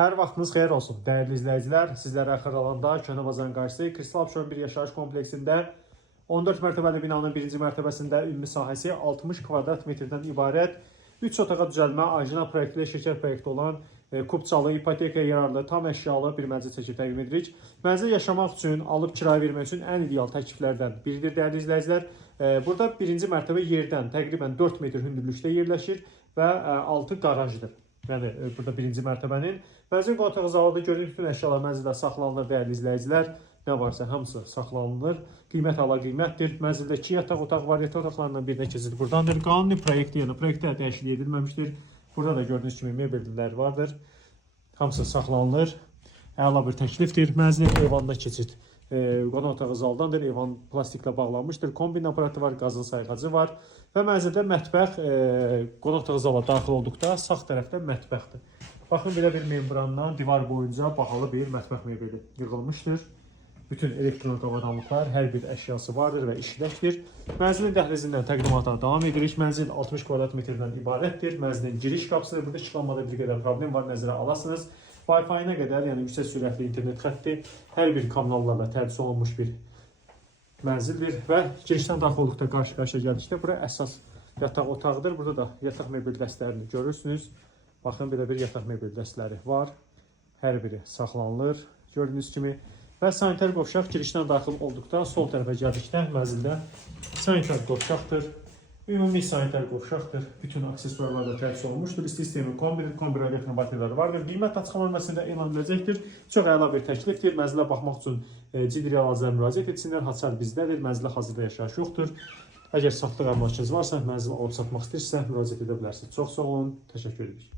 Hər vaxtınız xeyir olsun, dəyərli izləyicilər. Sizlərə Xırdalanda Köhnə Bazarın qarşısı Kristal Option bir yaşayış kompleksində 14 mərtəbəli binanın birinci mərtəbəsində ümumi sahəsi 60 kvadrat metrdən ibarət 3 otağa düzəlmə, orijinal proyektli şirkət proyekti olan Kupçalı, ipoteka yararlı, tam əşyalı bir mənzil çəkib təqdim edirik. Mənzil yaşamaq üçün, alıb kirayə vermək üçün ən ideal təkliflərdən biridir, dəyərli izləyicilər. Burada birinci mərtəbə yerdən təqribən 4 metr hündürlükdə yerləşir və altı qarajdır. Yəni burada birinci mərtəbənin mənzil qonaq zalı gördüyünüz bütün əşyalar mənzildə saxlanılır, dəyərli izləyicilər. Nə varsa hamısı saxlanılır. Qiymət ala qiymətdir. Mənzildə 2 yataq otaq var, yataq otaqlarından birinə keçid buradandır. Qanuni proyekt, yəni proyektdə dəyişiklik edilməmişdir. Burada da gördüyünüz kimi mebellər vardır. Hamısı saxlanılır. Əla bir təklifdir. Mənzilin eyvanına keçid qonaq otağı zaldandır. Eyvan plastiklə bağlanmışdır. Kombin aparatı var, qazın sayğacı var. Və mənzildə mətbəx qonaq otağı zala daxil olduqda sağ tərəfdə mətbəxdir. Baxın, belə bir membrandan divar boyunca bahalı bir mətbəx mebeli yığılmışdır. Bütün elektronik avadanlıqlar, hər bir əşyası vardır və işləkdir. Mənzilin dəhlizindən təqdimatına davam edirik. Mənzil 60 kvadrat metrdən ibarətdir. Mənzilin giriş qapısıdır. Burada çıxılmada bir qədər problem var, nəzərə alasınız. Wi-Fi-nə qədər, yəni yüksək sürətli internet xətti, hər bir kanallarla təchiz olunmuş bir mənzildir və girişdən daxil olduqda qarşı-qarşıya gəldikdə bura əsas yataq otağıdır. Burada da yataq mebel dəstlərini görürsünüz. Baxın, belə bir yataq mebel dəstləri var. Hər biri saxlanılır, gördüyünüz kimi. Və sanitar qovşaq girişdən daxil olduqda sol tərəfə gəldikdə mənzildə sanitar qovşaqdır. Ümumi sanitar qovşaqdır. Bütün aksesuarlar da təchiz olunmuşdur. Sistemi kombin elektron batareyaları vardır. Qiymət açıqlama bölməsində elan ediləcəkdir. Çox əla bir təklifdir. Mənzilə baxmaq üçün ciddi əlaqələrə müraciət etsinlər. Hasar bizdədir. Mənzilə hazırda yaşayış yoxdur. Əgər satlıq əmlakınız varsa, mənzil alıb satmaq istəyirsə müraciət edə bilərsiniz. Çox sağ olun. Təşəkkür edirik.